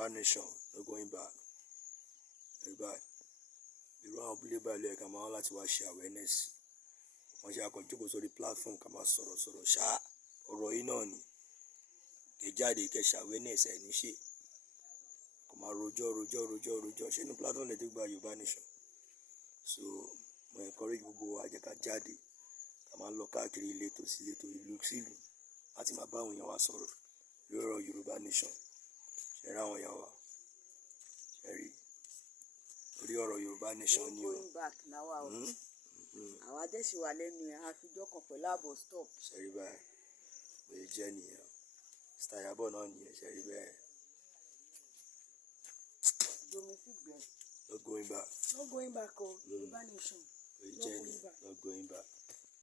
Yorùbá nation, no going back. Everybody, irú àwọn abúlé báyìí lẹ́yìn ká máa wá láti wá ṣe awareness. Wọ́n ṣe àkànjókòó sórí platform ká máa sọ̀rọ̀ ṣá ọ̀rọ̀ yìí náà ni. Kẹjáde kẹṣà awareness ẹ̀ ní ṣe. Kò máa rojọ́. Ṣé inú platform lè tó gba Yorùbá nation? So mo encourage gbogbo wa jẹ́ ká jáde. Ká máa lọ káàkiri ìletò sí ìletò, ìlú sí ìlú láti máa bá àwọn èèyàn wa sọ̀rọ̀ lórí ọ̀rọ̀ Yorùbá nation. Ṣé rí àwọn èèyàn wa? Ṣé rí? Lórí ọ̀rọ̀ Yorùbá nation ni o. Going back now, àwa dẹ́sí wà lẹ́nu ẹ̀ àfijọ́ kan pẹ̀lú àbọ̀ stop. Ṣé rí báyìí? Bóyá jẹ́ nìyẹn. Stayabo náà nìyẹn. Ṣé rí bẹ́ẹ̀? Domi fi gbẹ. No going back. No going back o. Yorùbá nation. Bóyá jẹ́ nìyẹn. No going back.